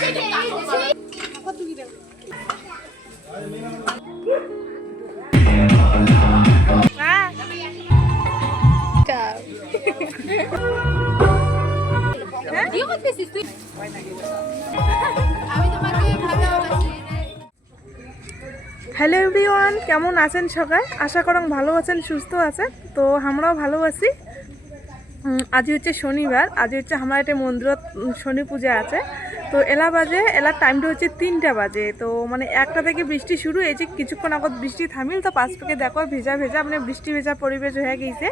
Hello everyone, কেমন আছেন সবাই? আশা করং ভালো আছেন, সুস্থ আছেন। তো আমরাও ভালো আছি। আজ হচ্ছে শনিবার আজ হচ্ছে আমার একটা মন্দিরত শনি পূজা আছে। তো এলা বাজে, এলার টাইমটা হচ্ছে তিনটা বাজে। তো মানে একটা থেকে বৃষ্টি শুরু হয়েছে কিছুক্ষণ আগত বৃষ্টি থামিল, তো পাঁচ থেকে দেখো ভেজা ভেজা মানে বৃষ্টি ভেজা পরিবেশ হয়ে গেছে।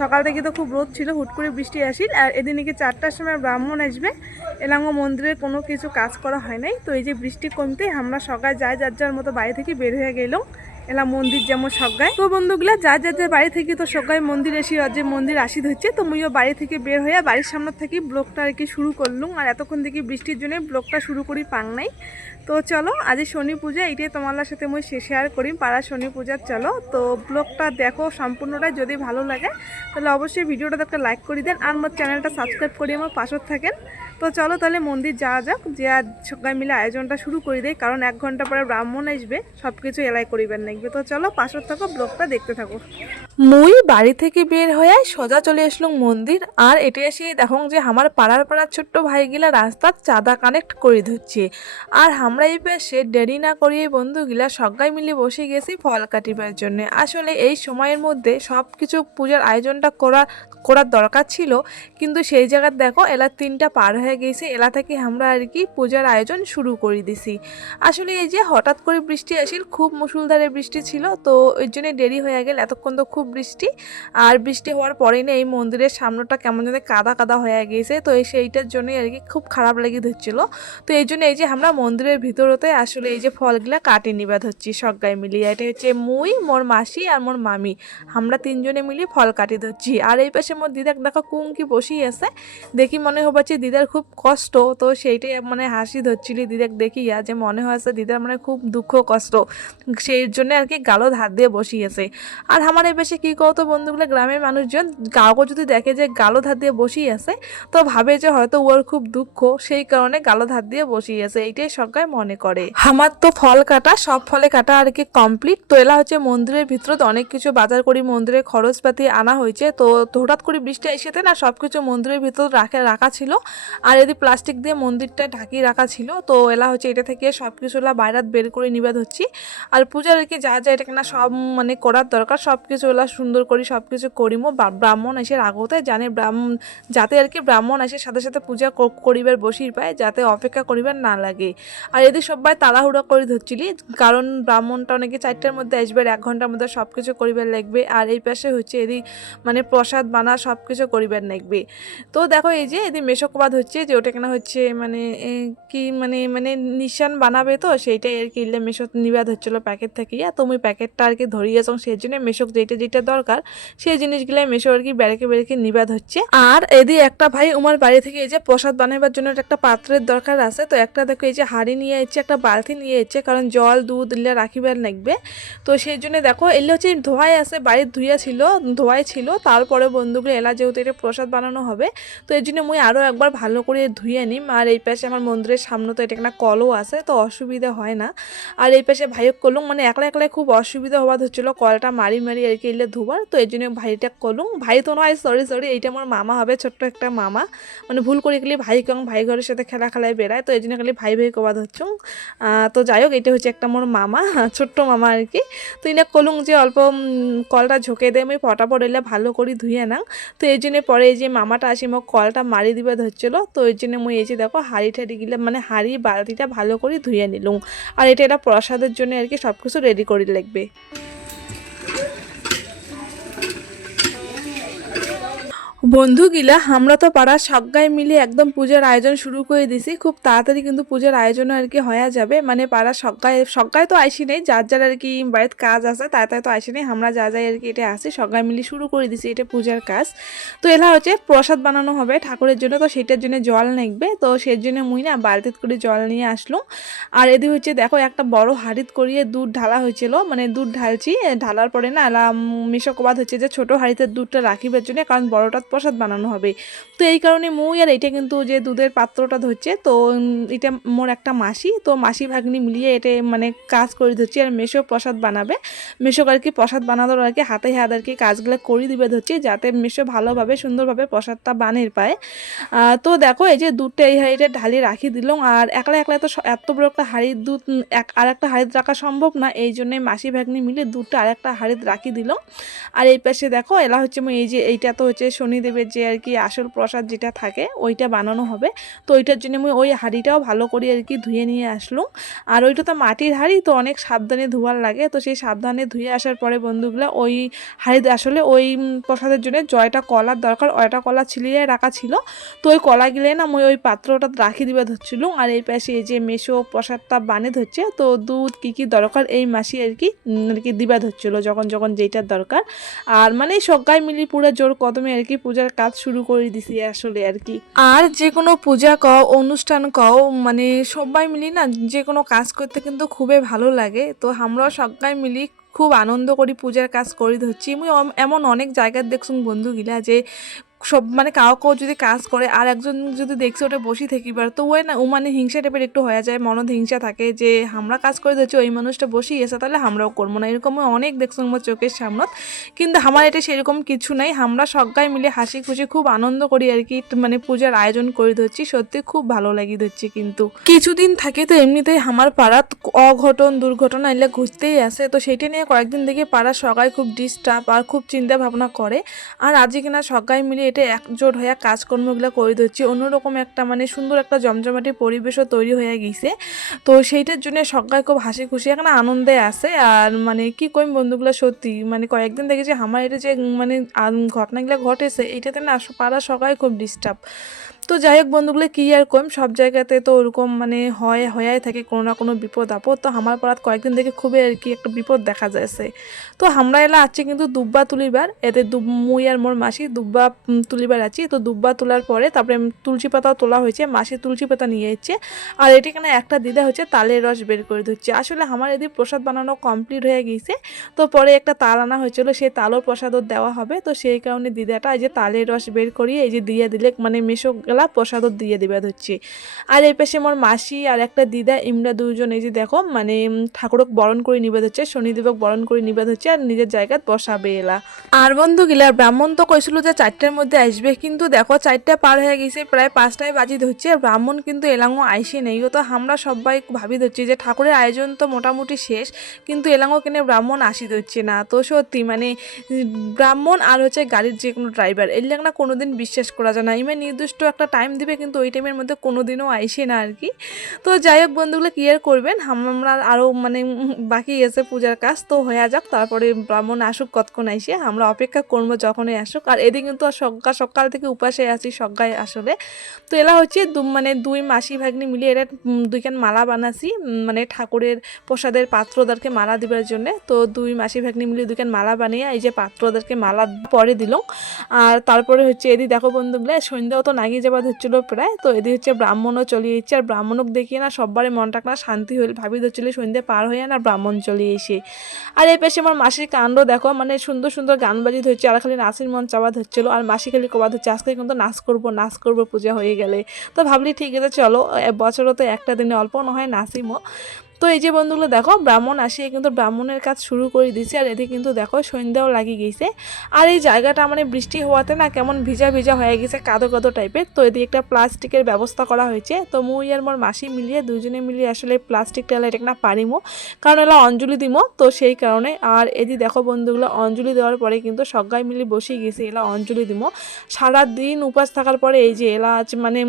সকাল থেকে তো খুব রোদ ছিল, হুট করে বৃষ্টি আসিল। আর এদিন এদিনকে চারটার সময় ব্রাহ্মণ আসবে। এলাঙ্গ মন্দিরের কোনো কিছু কাজ করা হয় নাই। তো এই যে বৃষ্টি কমতে আমরা সকাল যাই যার যার মতো বাড়ি থেকে বের হয়ে গেলাম। এলা মন্দির যেমন সজ্ঞায় তো বন্ধুগুলা, যা যা যা, বাড়ি থেকে তো সজ্ঞায় মন্দির এসে যে মন্দির আসি হচ্ছে। তো মুইও বাড়ি থেকে বের হয়ে বাড়ির সামনে থেকে ব্লকটা আর কি শুরু করলুম। আর এতক্ষণ থেকে বৃষ্টির জন্য ব্লগটা শুরু করি পাং নাই। তো চলো আজ শনি পূজা এটাই তোমার সাথে মুই শেয়ার করি, পাড়া শনি পূজার চলো। তো ব্লগটা দেখো সম্পূর্ণটা যদি ভালো লাগে, তাহলে অবশ্যই ভিডিওটা একটা লাইক করে দেন, আর আমার চ্যানেলটা সাবস্ক্রাইব করে আমার পাশত থাকেন। তো চলো তাহলে মন্দির যাওয়া যাক, যে আজ সবাই মিলে আয়োজনটা শুরু করে দেয় কারণ এক ঘণ্টা পরে ব্রাহ্মণ আসবে সব কিছু এলাই করিবেন নাকবে তো চলো পাশত থাকো, ব্লগটা দেখতে থাকো। মুই বাড়ি থেকে বের হয়ে সোজা চলে আসলাম মন্দির, আর এটা এসে দেখো যে আমার পাড়ার পাড়ার ছোট্ট ভাইগুলা রাস্তার চাঁদা কানেক্ট করে ধরছে। আর আমরা এই পাশে দেরি না করিয়ে বন্ধুগুলা সবাই মিলে বসে গেছি ফল কাটিবার জন্য। আসলে এই সময়ের মধ্যে সব কিছু পূজার আয়োজনটা করা, করার দরকার ছিল। কিন্তু সেই জায়গার দেখো, এলা তিনটা পার হয়ে গেছে। এলা থেকে আমরা আর কি পূজার আয়োজন শুরু করে দিছি। আসলে এই যে হঠাৎ করে বৃষ্টি আসিল, খুব মুসুলধারে বৃষ্টি ছিল। তো ওই জন্য দেরি হয়ে গেল। এতক্ষণ তো খুব বৃষ্টি। আর বৃষ্টি হওয়ার পরেই না এই মন্দিরের সামনেটা কেমন যেন কাদা কাদা হয়ে গেছে। তো এই সেইটার জন্যই আর কি খুব খারাপ লেগে ধরছিল। তো এই জন্য এই যে আমরা মন্দিরের ভিতরতে আসলে এই যে ফলগুলা কাটি নিবা ধরছি সজ্ঞায় মিলিয়ে। এটা হচ্ছে মুই, মোর মাসি আর মোর মামি। আমরা তিনজনে মিলিয়ে ফল কাটি ধরছি। আর এই পাশে মোর দিদাক দেখো কুমকি বসেই আছে। দেখি মনে হচ্ছে দিদার খুব কষ্ট। তো সেইটাই মানে হাসি ধরছিল দিদাক দেখিয়া যে মনে হয়েছে দিদার মানে খুব দুঃখ, কষ্ট। সেই জন্য আর কি গালো হাত দিয়ে বসিয়েছে আর আমার এই পাশে কী কতো বন্ধুগুলো, গ্রামের মানুষজন, কাউকে যদি দেখে যে গালত হাত দিয়ে বসিয়ে আছে, তো ভাবে যে হয়তো ওর খুব দুঃখ, সেই কারণে গালো হাত দিয়ে বসিয়ে আছে। এইটাই সবাই মনে করে। আমার তো ফল কাটা, সব ফলে কাটা আর কি কমপ্লিট তো এলা হচ্ছে মন্দিরের ভিতর অনেক কিছু বাজার করি, মন্দিরের খরচপাতি আনা হয়েছে। তো হঠাৎ করে বৃষ্টি এসেতে না, সব কিছু মন্দিরের ভিতর রাখা রাখা ছিল। আর এদি প্লাস্টিক দিয়ে মন্দিরটা ঢাকিয়ে রাখা ছিল। তো এলা হচ্ছে এটা থেকে সব কিছু এলা বাইরাত বের করে নিবেদ হচ্ছি। আর পূজার আর কি যা যা এটা কিনা সব মানে করার দরকার, সব কিছু ওলা সুন্দর করি, সব কিছু করিমো ব্রাহ্মণ এসে আগতে জানে ব্রাহ্মণ যাতে আর কি ব্রাহ্মণ এসে সাথে সাথে পূজা করিবার বসির পায়, যাতে অপেক্ষা করিবার না লাগে। আর এদের সবাই তাড়াহুড়া করে ধরছিলি, কারণ ব্রাহ্মণটা অনেকে চারটার মধ্যে আসবে এক ঘণ্টার মধ্যে সব কিছু করিবার লাগবে, আর এই পাশে হচ্ছে এদিক মানে প্রসাদ বানা সব কিছু করিবার লাগবে। তো দেখো এই যে এদিকে মেশকবাদ হচ্ছে যে ওটা কেনা হচ্ছে মানে কি মানে মানে নিশান বানাবে তো, সেইটাই আর কি মেশক নিবাদ হচ্ছিল প্যাকেট থেকে ইয়া তো মুই প্যাকেটটা আর কি ধরিয়েছ সেই জন্য মেশক যেটা যেটা দরকার, সেই জিনিসগুলাই মেশো আর কি বেড়েকে বেড়েকে নিবাদ হচ্ছে। আর এদি একটা ভাই আমার বাড়ি থেকে এই যে প্রসাদ বানাবার জন্য একটা পাত্রের দরকার আছে, তো একটা দেখো এই যে হাড়ি নিয়ে এসছে একটা বালতি নিয়ে এসছে কারণ জল দুধ ইলে রাখিবার লাগবে তো সেই জন্য দেখো এলে হচ্ছে ধোয়াই আছে বাড়ির ধুইয়া ছিল ধোয়াই ছিল তারপরে বন্ধুগুলো এলা যেহেতু এটা প্রসাদ বানানো হবে তো এই জন্য মুই আরও একবার ভালো করে ধুয়ে নিম। আর এই পাশে আমার মন্দিরের সামনে তো এটা একটা কলও আছে তো অসুবিধা হয় না। আর এই পাশে ভাইক করলুম মানে একলা একলাই খুব অসুবিধা হওয়া হচ্ছিল কলটা মারি মারি আর কি এলে ধুবার তো এই জন্য ভাইটা করলুম ভাই তো নয় সরি সরি এইটা আমার মামা হবে ছোট্ট একটা মামা। মানে ভুল করে গেলে ভাই কং ভাই ঘরের সাথে খেলা খেলায় বেড়ায় তো এই জন্য খালি ভাই ভাই কবাদ হচ্ছুম আহ, তো যাই হোক এটা হচ্ছে একটা মোর মামা, ছোট্ট মামা আর কি। তো ইনা কলুং যে অল্প কলটা ঝোঁকে দেয় আমি ফটাফট এলে ভালো করে ধুয়ে নাং। তো এই জন্য পরে এই যে মামাটা আসি, মোক কলটা মারি দিবে ধরছিল। তো এই জন্য মুই এই যে দেখো, হাড়ি ঠাড়ি গিলে মানে হাড়ি বালতিটা ভালো করে ধুয়ে নিলুম আর এটা এটা প্রসাদের জন্য আর কি সব কিছু রেডি করে লাগবে। বন্ধুগিলা, আমরা তো পাড়ার সবাই মিলে একদম পূজার আয়োজন শুরু করে দিছি। খুব তাড়াতাড়ি কিন্তু পূজার আয়োজন আর কি হয়ে যাবে। মানে পাড়ার সবাই সবাই তো আইসি নেই, যার যার আর কি বাড়িতে কাজ আছে তাই তাই তো আইসি নেই। আমরা যা যাই আর কি এটা আসি সবাই মিলে শুরু করে দিছি এটা পূজার কাজ। তো এলা হচ্ছে প্রসাদ বানানো হবে ঠাকুরের জন্য, তো সেটার জন্য জল নেকবে তো সেই জন্য মুই না বালতিত করে জল নিয়ে আসলো। আর এদি হচ্ছে দেখো একটা বড় হাড়িত করিয়ে দুধ ঢালা হয়েছিল। মানে দুধ ঢালছি, ঢালার পরে না এলা মিশকবাদ হচ্ছে যে ছোট হাড়িতে দুধটা রাখিবার জন্য, কারণ বড়টা প্রসাদ বানানো হবে। তো এই কারণে মুই আর এটা কিন্তু যে দুধের পাত্রটা ধরছে, তো এটা মোর একটা মাসি, তো মাসি ভাগ্নি মিলিয়ে এটা মানে কাজ করে ধরছি আর মেশো প্রসাদ বানাবে। মেশো আর কি প্রসাদ বানানোর আর কি হাতে হাত আর কি কাজগুলো করে দিবে ধরছি, যাতে মেশো ভালোভাবে, সুন্দরভাবে প্রসাদটা বানের পায়। তো দেখো এই যে দুধটা এই হাঁড়িটা ঢালি রাখি দিলাম, আর একলা একলা তো এত বড় একটা হাঁড়ির দুধ এক, আর একটা হাঁড়িতে রাখা সম্ভব না, এই জন্যে মাসি ভাগ্নি মিলে দুধটা আর একটা হাঁড়িতে রাখি দিলাম। আর এই পাশে দেখো এলা হচ্ছে এই যে এইটা তো হচ্ছে শনিদেবের যে আর কি আসল প্রসাদ যেটা থাকে ওইটা বানানো হবে। তো ওইটার জন্য আমি ওই হাঁড়িটাও ভালো করে আর কি ধুয়ে নিয়ে আসলুম। আর ওইটা তো মাটির হাঁড়ি, তো অনেক সাবধানে ধোয়ার লাগে। তো সেই সাবধানে ধুয়ে আসার পরে বন্ধুগুলো ওই হাঁড়িতে আসলে ওই প্রসাদের জন্য জয়টা কলার দরকার ওইটা কলা ছিলিয়ে রাখা ছিল। তো ওই কলা গিলে না মই ওই পাত্রটা রাখি দিবে ধরছিল আর এই পাশে এই যে মেশো প্রসাদটা বানে ধরছে, তো দুধ কী কী দরকার এই মাসি আর কি আর কি দিবা ধরছিল যখন যখন যেইটার দরকার। আর মানে সবাই মিলি পুরো জোর কদমে আর কি পূজার কাজ শুরু করে দিছি আসলে আর কি। আর যে কোনো পূজা কও, অনুষ্ঠান কও মানে সবাই মিলি না যে কোনো কাজ করতে কিন্তু খুবই ভালো লাগে। তো আমরা সবাই মিলি খুব আনন্দ করি পূজার কাজ করি ধরছি। এমন অনেক জায়গার দেখছুন বন্ধুগিলা যে সব মানে কাউ কেউ যদি কাজ করে, আর একজন যদি দেখছে ওটা বসে থাকিবার তো ওই না, ও মানে হিংসা টাইপের একটু হয়ে যায় মনত হিংসা থাকে যে আমরা কাজ করে দিচ্ছি ওই মানুষটা বসেই এসে তাহলে আমরাও করব না। এরকম অনেক দেখছ আমার চোখের সামনত। কিন্তু আমার এটা সেরকম কিছু নাই। আমরা সবাই মিলে হাসি খুশি খুব আনন্দ করি আর কি মানে পূজার আয়োজন করে ধরছি। সত্যি খুব ভালো লাগি ধরছি কিন্তু। কিছুদিন থাকে তো এমনিতেই আমার পাড়াত অঘটন, দুর্ঘটনা এলে ঘুরতেই আসে তো সেইটা নিয়ে কয়েকদিন থেকে পাড়ার সবাই খুব ডিস্টার্ব আর খুব চিন্তা ভাবনা করে। আর আজকে কিনা সবাই মিলে এটা একজোট হয়ে কাজকর্মগুলো করে ধরছি। অন্যরকম একটা মানে সুন্দর একটা জমজমাটি পরিবেশও তৈরি হয়ে গেছে। তো সেইটার জন্য সবাই খুব হাসি খুশি, এখন আনন্দে আছে। আর মানে কি কই বন্ধুগুলো, সত্যি মানে কয়েকদিন দেখেছি আমার এটা যে মানে ঘটনাগুলো ঘটেছে এইটাতে না পাড়া সবাই খুব ডিস্টার্ব তো যাই হোক বন্ধুগুলো, কী আর কম সব জায়গাতে তো ওরকম মানে হয়, হয়াই থাকে কোনো না কোনো বিপদ, আপদ। তো আমার পাড়াত কয়েকদিন থেকে খুবই আর কি একটা বিপদ দেখা যাচ্ছে তো আমরা এলা আছি কিন্তু দুব্বা তুলিবার, এতে দুব, মুই আর মোর মাসি দুব্বা তুলিবার আছি। তো দুব্বা তোলার পরে তারপরে তুলসী পাতাও তোলা হয়েছে, মাসি তুলসী পাতা নিয়ে এসছে। আর এটি এখানে একটা দিদা হচ্ছে তালের রস বের করে দিচ্ছে আসলে আমার এদিকে প্রসাদ বানানো কমপ্লিট হয়ে গিয়েছে তো পরে একটা তাল আনা হয়েছিল সেই তালও প্রসাদও দেওয়া হবে। তো সেই কারণে দিদাটা এই যে তালের রস বের করিয়ে এই যে দিয়ে দিলে মানে মেশো গেলা প্রসাদও দিয়ে দিবে হচ্ছে আর এই পাশে আমার মাসি আর একটা দিদা, ইমরা দুজন, এই যে দেখো মানে ঠাকুরক বরণ করে নিবেদ হচ্ছে শনিদেবক বরণ করে নিবেদ হচ্ছে আর নিজের জায়গায় বসাবে এলা। আর বন্ধু গিলা ব্রাহ্মণ তো কইছিল যে চারটার মধ্যে আসবে, কিন্তু দেখো চারটা পার হয়ে গেছে, প্রায় পাঁচটায় বাজি ধরছে, আর ব্রাহ্মণ কিন্তু এলাঙ্গো আইসে নেই। তো আমরা সবাই ভাবি ধরছি যে ঠাকুরের আয়োজন তো মোটামুটি শেষ, কিন্তু এলাঙ্গো কেনে ব্রাহ্মণ আসি ধরছে না। তো সত্যি মানে ব্রাহ্মণ আর হচ্ছে গাড়ির যে কোনো ড্রাইভার এর না কোনোদিন বিশ্বাস করা যায় না। ইমে নির্দিষ্ট টাইম দিবে কিন্তু ওই টাইমের মধ্যে কোনো দিনও আইসে না আর কি। তো যাই হোক বন্ধুগুলো ক্লিয়ার করবেন। আমরা আরও মানে বাকি এসে পূজার কাজ তো হয়ে যাক। তারপরে ব্রাহ্মণ আসুক কতক্ষণ আইসে। আমরা অপেক্ষা করব যখনই আসুক। আর এদিকে কিন্তু সজ্ঞা সকাল থেকে উপাসে আছি সজ্ঞায় আসলে তো এলা হচ্ছে মানে দুই মাসি ভাগ্নি মিলিয়ে এরা দুইখান মালা উম, মানে ঠাকুরের প্রসাদের পাত্রদেরকে মালা দিবার জন্য। তো দুই মাসি ভাগ্নি মিলিয়ে দুইখান মালা বানিয়ে এই যে পাত্রদেরকে মালা পরে দিল আর তারপরে হচ্ছে এদি দেখো বন্ধুগুলো সন্ধ্যাও তো নাগিয়ে যাবার হচ্ছিল প্রায়। তো এদি হচ্ছে ব্রাহ্মণও চলে এসেছে। আর ব্রাহ্মণক দেখিয়ে না সববারে মনটা না শান্তি হইল। ভাবি ধরছিল সন্ধ্যে পার হয়ে না ব্রাহ্মণ চলে এসে। আর এই পাশে আমার মাসির কাণ্ড দেখো মানে সুন্দর সুন্দর গান বাজি ধরছে আর খালি নাচের মন চাওয়া ধরছিল আর মাসি খালি কবা ধরছে আজকে কিন্তু নাচ করব নাচ করব, পূজা হয়ে গেলে। তো ভাবলি, ঠিক আছে, চলো বছরও তো একটা দিনে অল্প নয় নাচিমো। তো এই যে বন্ধুগুলো, দেখো, ব্রাহ্মণ আসিয়ে কিন্তু ব্রাহ্মণের কাজ শুরু করে দিয়েছে আর এদিকে কিন্তু দেখো সন্ধ্যাও লাগিয়ে গেছে। আর এই জায়গাটা মানে বৃষ্টি হওয়াতে না কেমন ভিজা ভিজা হয়ে গেছে, কাদো কাদো টাইপের তো এদিকে একটা প্লাস্টিকের ব্যবস্থা করা হয়েছে। তো মুই আর মোর মাসি মিলিয়ে দুজনে মিলিয়ে আসলে প্লাস্টিকটা এটা না পারিমো কারণ এলা অঞ্জলি দিমো, তো সেই কারণে। আর এদি দেখো বন্ধুগুলো, অঞ্জলি দেওয়ার পরে কিন্তু সবাই মিলে বসে গেছে এলা অঞ্জলি দিমো। সারা দিন উপাস থাকার পরে এই যে এলা আজ মানে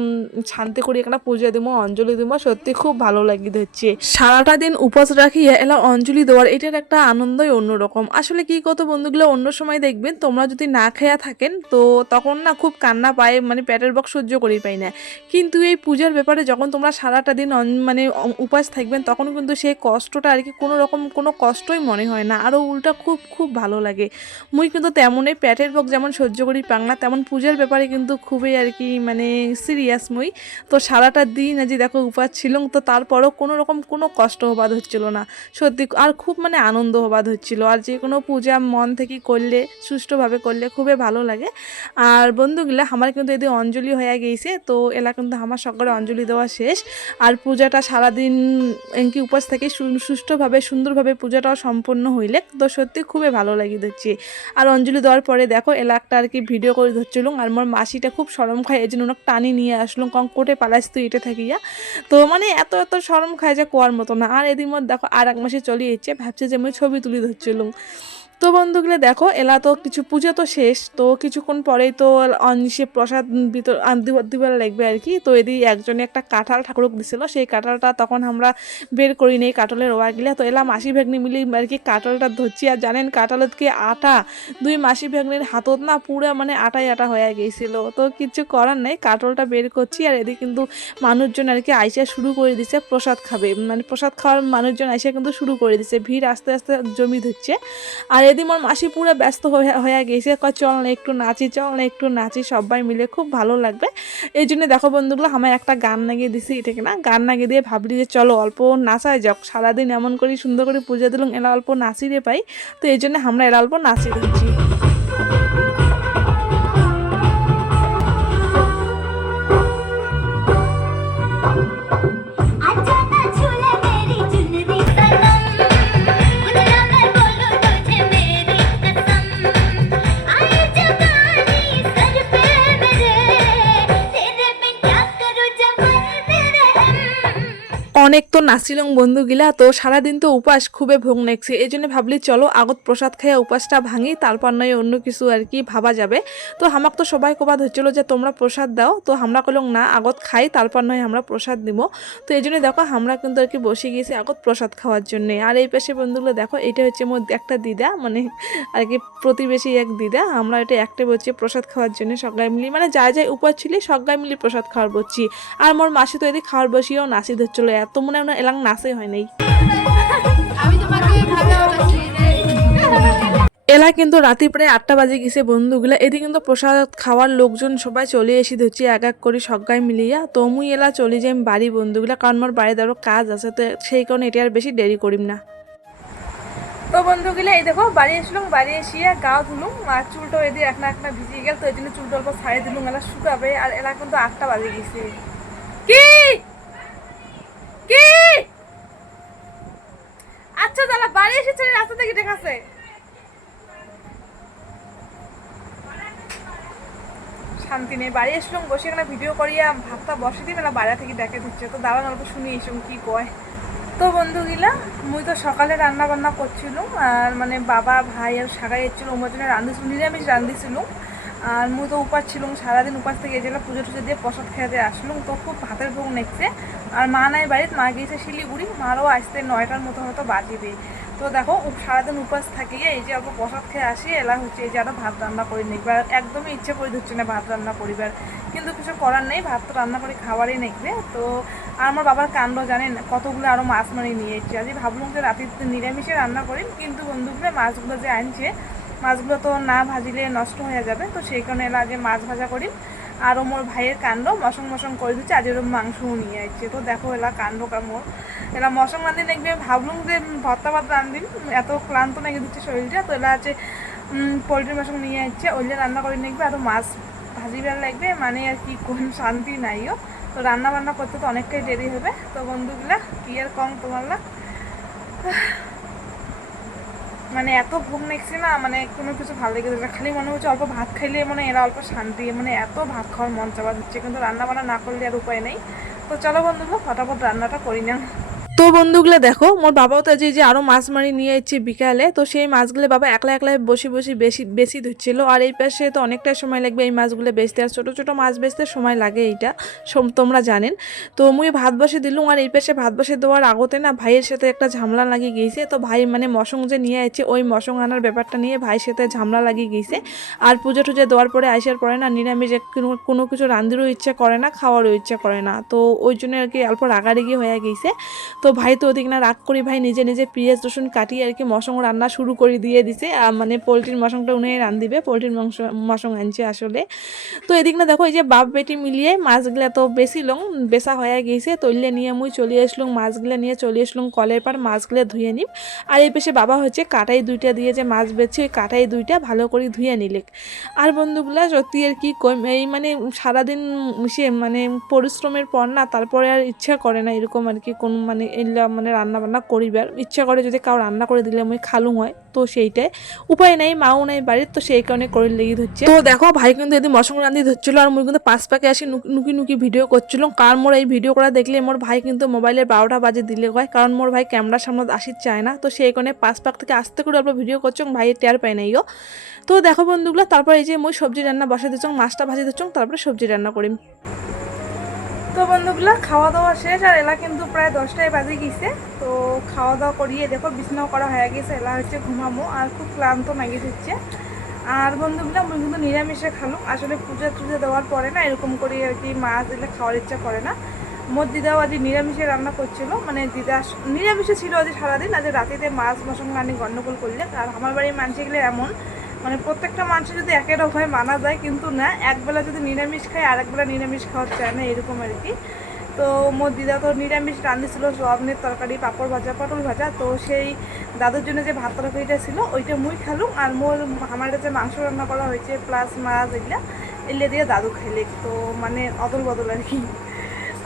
শান্তি করে একটা পূজা দিমো, অঞ্জলি দিমো, সত্যি খুব ভালো লাগিয়ে হচ্ছে সারাটা দিন উপাস রাখিয়ে এলা অঞ্জলি দেওয়ার, এটার একটা আনন্দই অন্যরকম। আসলে কি কত বন্ধুগুলো অন্য সময় দেখবেন, তোমরা যদি না খেয়া থাকেন, তো তখন না খুব কান্না পায় মানে পেটের বক সহ্য করি পাই না। কিন্তু এই পূজার ব্যাপারে যখন তোমরা সারাটা দিন মানে উপাস থাকবেন, তখন কিন্তু সেই কষ্টটা আর কি কোনো রকম কোনো কষ্টই মনে হয় না। আরও উল্টা খুব খুব ভালো লাগে। মুই কিন্তু তেমনই পেটের বক যেমন সহ্য করি পাং না তেমন পূজার ব্যাপারে কিন্তু খুবই আর কি মানে সিরিয়াস মুই। তো সারাটা দিন আজ দেখো উপাস ছিলাম, তো তারপরও কোনো রকম কোনো কষ্ট কষ্ট হবাদ হচ্ছিল না। সত্যি আর খুব মানে আনন্দ হবাদ হচ্ছিল। আর যে কোনো পূজা মন থেকে করলে, সুষ্ঠুভাবে করলে খুবই ভালো লাগে। আর বন্ধুগুলা, আমার কিন্তু এদিকে অঞ্জলি হয়ে গেছে, তো এলা কিন্তু আমার সকলে অঞ্জলি দেওয়া শেষ। আর পূজাটা সারাদিন এমকি উপাস থেকে সুষ্ঠুভাবে, সুন্দরভাবে পূজাটাও সম্পন্ন হইলে, তো সত্যি খুবই ভালো লাগি দিচ্ছি আর অঞ্জলি দেওয়ার পরে দেখো এলাকটা আর কি ভিডিও করে ধরছিলুম, আর মোর মাসিটা খুব সরম খায়, এই জন্য ওনাকে টানি নিয়ে আসলুম কম কোটে পালাইস তুই এটা থাকিয়া। তো মানে এত এত সরম খায় যে কোয়ার মতো না। আর এদিন মধ্যে দেখো, আর এক মাসে চলে এসছে, ভাবছে যে আমি ছবি তুলি ধরছিলুম। তো বন্ধুগুলো দেখো, এলা তো কিছু পূজা তো শেষ, তো কিছুক্ষণ পরেই তো অনিশে প্রসাদ ভিতর দিবার লাগবে আর কি। তো এদি একজনে একটা কাঁঠাল ঠাকুরক দিছিল, সেই কাঁঠালটা তখন আমরা বের করি নেই কাঁঠালের ওয়াগিলা। তো এলা মাসি ভাগ্নি মিলি আর কি কাঁঠালটা ধরছি, আর জানেন কাঁঠালত কি আটা? দুই মাসি ভাগ্নির হাতত না পুরো মানে আটাই আটা হয়ে গেছিল। তো কিছু করার নেই, কাঁঠালটা বের করছি, আর এদিকে কিন্তু মানুষজন আর কি আইসা শুরু করে দিছে প্রসাদ খাবে। মানে প্রসাদ খাওয়ার মানুষজন আইসা কিন্তু শুরু করে দিছে, ভিড় আস্তে আস্তে জমি ধরছে। আর এদিন মোর মাসি পুরো ব্যস্ত হয়ে গেছে। কয়, চল না একটু নাচি, চল না একটু নাচি, সবাই মিলে খুব ভালো লাগবে। এই জন্য দেখো বন্ধুগুলো আমার একটা গান লাগিয়ে দিছি, এটা কিনা? গান লাগিয়ে দিয়ে ভাবলি যে, চলো অল্প নাচায় যাক। সারাদিন এমন করে সুন্দর করে পুজো দিলাম এরা অল্প নাচি রে পাই তো এই জন্য আমরা এরা অল্প নাচিয়ে দিচ্ছি। তো নাচিলং বন্ধুগিলা তো সারাদিন তো উপাস খুবই ভোগ নেকছে। এই জন্য ভাবলি, চলো আগত প্রসাদ খাইয়া উপাসটা ভাঙি, তারপর নয় অন্য কিছু আর কি ভাবা যাবে। তো আমাক তো সবাই কবাদ হচ্ছিল যে, তোমরা প্রসাদ দাও। তো আমরা কলং না, আগত খাই, তারপর নয় আমরা প্রসাদ দিব তো এই জন্য দেখো আমরা কিন্তু আর কি বসে গিয়েছি আগত প্রসাদ খাওয়ার জন্য। আর এই পাশে বন্ধুগুলো দেখো, এটা হচ্ছে মোর একটা দিদা মানে আর কি প্রতিবেশী এক দিদা। আমরা এটা একটা বলছি, প্রসাদ খাওয়ার জন্য সবাই মিলি মানে যা যা উপাস ছিল সবাই মিলি প্রসাদ খাওয়ার বলছি। আর মোর মাসি তো এদিকে খাওয়ার বসিয়েও নাচি ধরছিল এত মনে না এলাং নাচে হয় নাই এলা কিন্তু রাতে প্রায় আটটা বাজে গেছে বন্ধুগুলা। এদিকে কিন্তু প্রসাদ খাওয়ার লোকজন সবাই চলে এসে ধরছি এক এক করে সজ্ঞাই মিলিয়া। তো মুই এলা চলে যাই বাড়ি বন্ধুগুলা কারণ মোর বাড়িতে আরও কাজ আছে তো সেই কারণে এটা আর বেশি দেরি করিম না। তো বন্ধুগুলা এই দেখো বাড়ি আসলাম বাড়ি এসিয়ে গা ধুলুম আর চুলটা এদিকে একটা একটা ভিজিয়ে গেল তো এই জন্য চুলটা অল্প ছাড়ে দিলুম এলা শুকাবে আর এলা কিন্তু আটটা বাজে গেছে। কি? কি? আচ্ছা দাদা বাড়ি এসেছে রাস্তা থেকে দেখাচ্ছে শান্তি নেই, বাড়ি আসলাম, বসে এখানে ভিডিও করিয়া ভাতটা বসে দিই মেলা বাইরে থেকে ডেকে দিচ্ছে। তো দাঁড়ান, অল্প শুনি এসম কি কয়। তো বন্ধুগুলা, মুই তো সকালে রান্না বান্না করছিলাম, আর মানে বাবা, ভাই আর সাগাই এসেছিল ওর জন্য রান্ধিছিল, নিরামিষ রান্ধিছিলাম। আর মুই তো উপাস ছিলাম, সারাদিন উপাস থেকে গেছিলাম, পুজো টুজো দিয়ে প্রসাদ খেতে আসলাম, তো খুব ভাতের ভোগ নেকছে। আর মা নাই বাড়িতে, মা গিয়েছে শিলিগুড়ি, মারও আসতে নয়টার মতো হয়তো বাজিবে। তো দেখো সারাদিন উপাস থাকিয়ে এই যে অল্প প্রসাদ খেয়ে আসি, এলা হচ্ছে এই যে আরও ভাত রান্না করে নিকবার একদমই ইচ্ছে করে ধরছে না ভাত রান্না করিবার। কিন্তু কিছু করার নেই, ভাত তো রান্না করে খাবারই নেকবে। তো আর আমার বাবার কাণ্ড জানেন, কতগুলো আরও মাছ মারি নিয়ে এসেছি। আজকে ভাবলাম যে রাতে নিরামিষে রান্না করি, কিন্তু বন্ধুগুলো মাছগুলো যে আনছে মাছগুলো তো না ভাজিলে নষ্ট হয়ে যাবে, তো সেই কারণে এলা আগে মাছ ভাজা করি। আর মোর ভাইয়ের কাণ্ড, মশং মশং করে দিচ্ছে, আজ এরকম মাংসও নিয়ে আসছে তো দেখো এলা কাণ্ড মোর এলা মশং রান্ধি দেখবে ভাবলুম যে ভর্তা ভাত রান্ধিম এত ক্লান্ত নাকি দিচ্ছে শরীরটা, তো এলা আছে পোলট্রি মশং নিয়ে আসছে ওইলে রান্না করে দেখবে আর মাছ ভাজিবার লাগবে মানে আর কি কোন শান্তি নাইও তো রান্না বান্না করতে তো অনেকটাই দেরি হবে, তো বন্ধুগুলা, কি আর কম তোমার মানে এত ভোগ নেছি না মানে কোনো কিছু ভালো লেগে যাবে। খালি মনে হচ্ছে অল্প ভাত খাইলে মানে এরা অল্প শান্তি মানে এত ভাত খাওয়ার মন চাওয়া হচ্ছে। কিন্তু রান্না বান্না না করলে আর উপায় নেই। তো চলো বন্ধুগুলো ফটাফট রান্নাটা করি না তো বন্ধুগুলো দেখো, মোর বাবাও তো যে যে আরও মাছ মারি নিয়ে এসেছে বিকালে, তো সেই মাছগুলো বাবা একলা একলা বসে বসে বেশি বেশি ধরছিল। আর এই পাশে তো অনেকটাই সময় লাগবে এই মাছগুলো বেচতে, আর ছোটো ছোটো মাছ বেচতে সময় লাগে এইটা তোমরা জানেন। তো মুই ভাত বসে দিলুম, আর এই পাশে ভাত বসে দেওয়ার আগতে না ভাইয়ের সাথে একটা ঝামলা লাগিয়ে গিয়েছে তো ভাই মানে মশং যে নিয়ে আছে ওই মশং আনার ব্যাপারটা নিয়ে ভাইয়ের সাথে ঝামলা লাগিয়ে গিয়েছে আর পুজো টুজো দেওয়ার পরে আসার পরে না নিরামিষ কোনো কিছু রান্ধিরও ইচ্ছা করে না, খাওয়ারও ইচ্ছা করে না, তো ওই জন্য আর কি অল্প রাগারেগি হয়ে গিয়েছে তো ভাই তো ওদিকে না রাগ করি ভাই, নিজে নিজে পেঁয়াজ, রসুন কাটিয়ে আর কি মশং রান্না শুরু করে দিয়ে দিছে। মানে পোলট্রির মশংটা উনি রান দিবে, পোলট্রির মাংস, মশং আনছে আসলে। তো এদিক না দেখো, এই যে বাপ বেটি মিলিয়ে মাছগুলা তো বেশি লং বেচা হয়ে গেছে, তৈলে নিয়ে মুই চলে আসলুম মাছগুলা নিয়ে চলে আসলুম কলের পার মাছগুলা ধুয়ে নিম। আর এই পেশে বাবা হচ্ছে কাটাই দুইটা দিয়ে যে মাছ বেছে ওই কাটাই দুইটা ভালো করে ধুয়ে নিলে আর বন্ধুগুলা সত্যি আর কি এই মানে সারাদিন সে মানে পরিশ্রমের পর না, তারপরে আর ইচ্ছা করে না এরকম আর কি কোন মানে এগুলা মানে রান্না বান্না করিবার। ইচ্ছা করে যদি কাউ রান্না করে দিলে আমি খালুম হয়, তো সেইটাই। উপায় নাই, মাও নাই বাড়ির, তো সেই কারণে করে লেগে ধরছে। তো দেখো, ভাই কিন্তু এদিন মশং রান্ধি ধরছিল আর মুই কিন্তু পাঁচ পাকে আসি নুকি- নুকি ভিডিও করছিল কারণ মোর এই ভিডিও করা দেখলে মোর ভাই কিন্তু মোবাইলের বারোটা বাজে দিলে হয় কারণ মোর ভাই ক্যামেরার সামনে আসির চায় না। তো সেই কারণে পাঁচ পাক থেকে আস্তে করে আমরা ভিডিও করছ ভাই টের পায় নাইও তো দেখো বন্ধুগুলো, তারপর এই যে মই সবজি রান্না বসে দিচ্ছ মাছটা ভাজি দিচ্ছ তারপরে সবজি রান্না করিম। তো বন্ধুগুলা খাওয়া দাওয়া শেষ আর এলা কিন্তু প্রায় দশটায় বাজে গেছে। তো খাওয়া দাওয়া করিয়ে দেখো বিছনাও করা হয়ে গেছে এলা হচ্ছে ঘুমাবো আর খুব ক্লান্ত নাগি দিচ্ছে আর বন্ধুগুলা আমি কিন্তু নিরামিষে খালো। আসলে পুজো টুজো দেওয়ার পরে না, এরকম করে আর কি মাছ দিলে খাওয়ার ইচ্ছা করে না। মোর দিদাও আজ নিরামিষে রান্না করছিল মানে দিদা নিরামিষে ছিল আজ সারাদিন, আজ রাতিতে মাছ মশলা আনি গন্ডগোল করলে আর আমার বাড়ির মানুষগুলো এমন মানে প্রত্যেকটা মানুষের যদি একের হয় মানা যায়, কিন্তু না একবেলা যদি নিরামিষ খায় আর একবেলা নিরামিষ খাওয়ার চায় না, এরকম আর কি। তো মোর দিদা তো নিরামিষ রাঁধেছিল সোয়াবিনের তরকারি, পাঁপড় ভাজা, পটল ভাজা, তো সেই দাদুর জন্য যে ভাত তরকারিটা ছিল, ওইটা মুই খালুম, আর মোর আমার যে মাংস রান্না করা হয়েছে প্লাস মাছ এগুলা, এলে দিয়ে দাদু খাইলে তো মানে অদল বদল আর কি।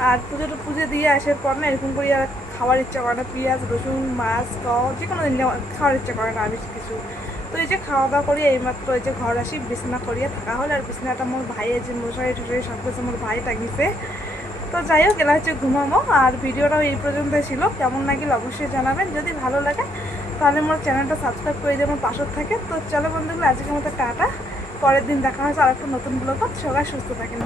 আর পুজোটা পুজো দিয়ে আসার পর না, এরকম করে আর খাওয়ার ইচ্ছা করে না, পেঁয়াজ, রসুন, মাছ ক যে কোনো খাওয়ার ইচ্ছা করে না, আমিষ কিছু। তো এই যে খাওয়া দাওয়া করি এইমাত্র এই যে ঘর আসি, বিছানা করিয়ে থাকা হল। আর বিছানাটা মোর ভাইয়ের যে মশারি টশারি সব কিছু মোর ভাই টাঙিছে। তো যাই হোক এলা হচ্ছে ঘুমাবো আর ভিডিওটাও এই পর্যন্তই ছিল। কেমন লাগিল অবশ্যই জানাবেন। যদি ভালো লাগে, তাহলে আমার চ্যানেলটা সাবস্ক্রাইব করে দিয়ে আমার পাশে থাকে। তো চলো বন্ধুগুলো আজকের মতো টাটা। পরের দিন দেখা হয়েছে আর একটা নতুন ব্লগ। সবাই সুস্থ থাকেন।